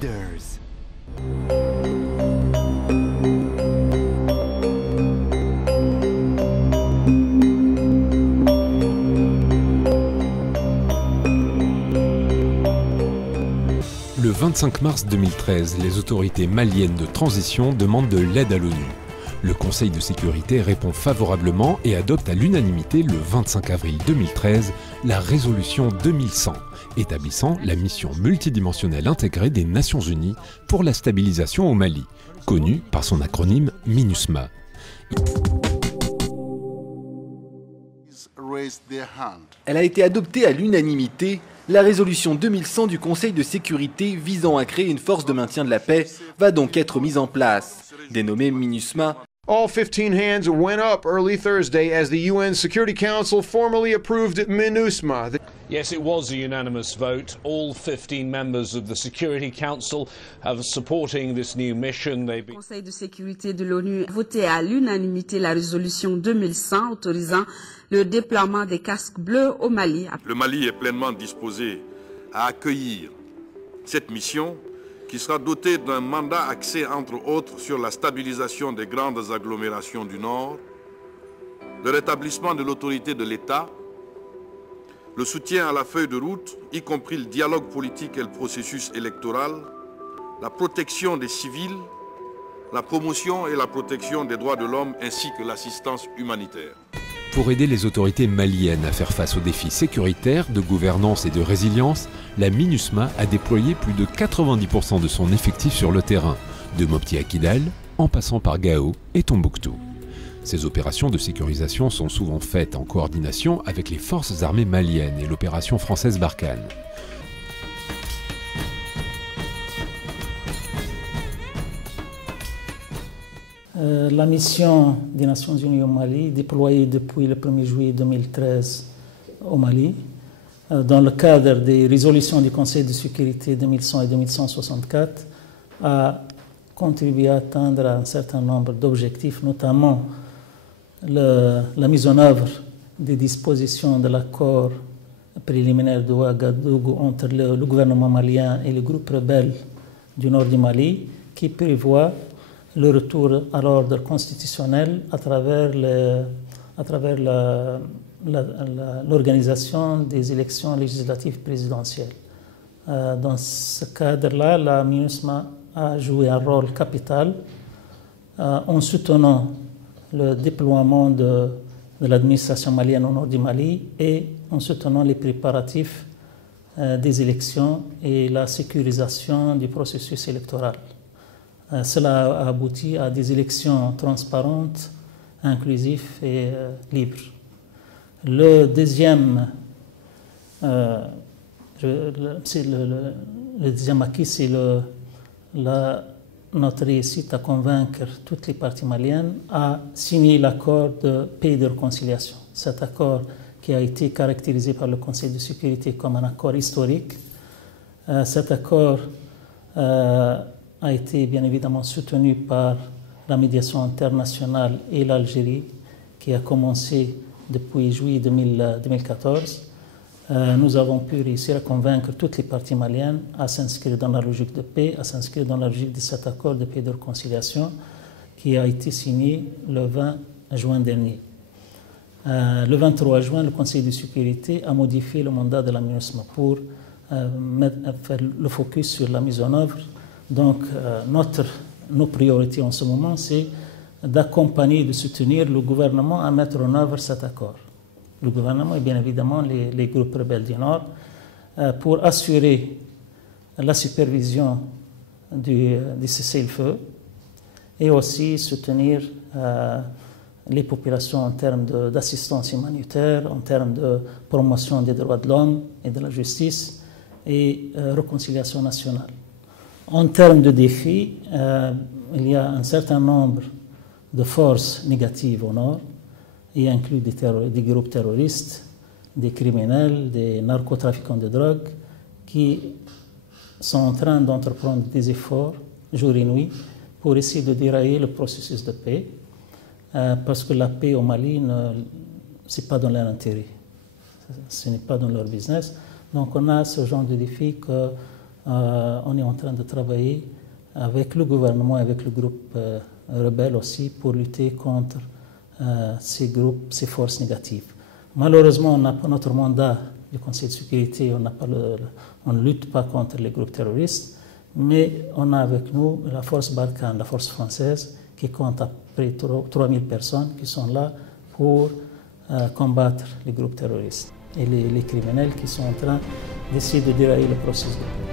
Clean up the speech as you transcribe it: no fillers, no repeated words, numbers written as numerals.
Leaders. Le 25 mars 2013, les autorités maliennes de transition demandent de l'aide à l'ONU. Le Conseil de sécurité répond favorablement et adopte à l'unanimité le 25 avril 2013 la résolution 2100, établissant la mission multidimensionnelle intégrée des Nations Unies pour la stabilisation au Mali, connue par son acronyme MINUSMA. Elle a été adoptée à l'unanimité. La résolution 2100 du Conseil de sécurité visant à créer une force de maintien de la paix va donc être mise en place. Dénommée MINUSMA, all 15 hands went up early Thursday as the UN Security Council formally approved MINUSMA. Yes, it was a unanimous vote. All 15 members of the Security Council are supporting this new mission. Le Conseil de sécurité de l'ONU a voté à l'unanimité la résolution 2100 autorisant le déploiement des casques bleus au Mali. Le Mali est pleinement disposé à accueillir cette mission qui sera dotée d'un mandat axé entre autres sur la stabilisation des grandes agglomérations du Nord, le rétablissement de l'autorité de l'État, le soutien à la feuille de route, y compris le dialogue politique et le processus électoral, la protection des civils, la promotion et la protection des droits de l'homme ainsi que l'assistance humanitaire. Pour aider les autorités maliennes à faire face aux défis sécuritaires, de gouvernance et de résilience, la MINUSMA a déployé plus de 90% de son effectif sur le terrain, de Mopti à Kidal, en passant par Gao et Tombouctou. Ces opérations de sécurisation sont souvent faites en coordination avec les forces armées maliennes et l'opération française Barkhane. La mission des Nations Unies au Mali, déployée depuis le 1er juillet 2013 au Mali, dans le cadre des résolutions du Conseil de sécurité 2100 et 2164, a contribué à atteindre un certain nombre d'objectifs, notamment la mise en œuvre des dispositions de l'accord préliminaire de Ouagadougou entre le gouvernement malien et les groupes rebelles du nord du Mali, qui prévoit le retour à l'ordre constitutionnel à travers l'organisation des élections législatives présidentielles. Dans ce cadre-là, la MINUSMA a joué un rôle capital en soutenant le déploiement de l'administration malienne au nord du Mali et en soutenant les préparatifs des élections et la sécurisation du processus électoral. Cela a abouti à des élections transparentes, inclusives et libres. Le deuxième acquis, c'est notre réussite à convaincre toutes les parties maliennes à signer l'accord de paix et de réconciliation. Cet accord qui a été caractérisé par le Conseil de sécurité comme un accord historique. Cet accord a été bien évidemment soutenu par la médiation internationale et l'Algérie, qui a commencé depuis juillet 2014. Nous avons pu réussir à convaincre toutes les parties maliennes à s'inscrire dans la logique de paix, à s'inscrire dans la logique de cet accord de paix et de réconciliation qui a été signé le 20 juin dernier. Le 23 juin, le Conseil de sécurité a modifié le mandat de la MINUSMA pour faire le focus sur la mise en œuvre. Donc, nos priorités en ce moment, c'est d'accompagner et de soutenir le gouvernement à mettre en œuvre cet accord. Le gouvernement et bien évidemment les groupes rebelles du Nord pour assurer la supervision du cessez-le-feu et aussi soutenir les populations en termes d'assistance humanitaire, en termes de promotion des droits de l'homme et de la justice et réconciliation nationale. En termes de défis, il y a un certain nombre de forces négatives au nord, y inclut des groupes terroristes, des criminels, des narcotrafiquants de drogue, qui sont en train d'entreprendre des efforts jour et nuit pour essayer de dérailler le processus de paix, parce que la paix au Mali, ce n'est pas dans leur intérêt, ce n'est pas dans leur business. Donc on a ce genre de défi que on est en train de travailler avec le gouvernement et avec le groupe rebelle aussi pour lutter contre ces groupes, ces forces négatives. Malheureusement, on n'a pas notre mandat du Conseil de sécurité, on ne lutte pas contre les groupes terroristes, mais on a avec nous la force Barkhane, la force française, qui compte à près de 3000 personnes qui sont là pour combattre les groupes terroristes et les criminels qui sont en train d'essayer de dérailler le processus de paix.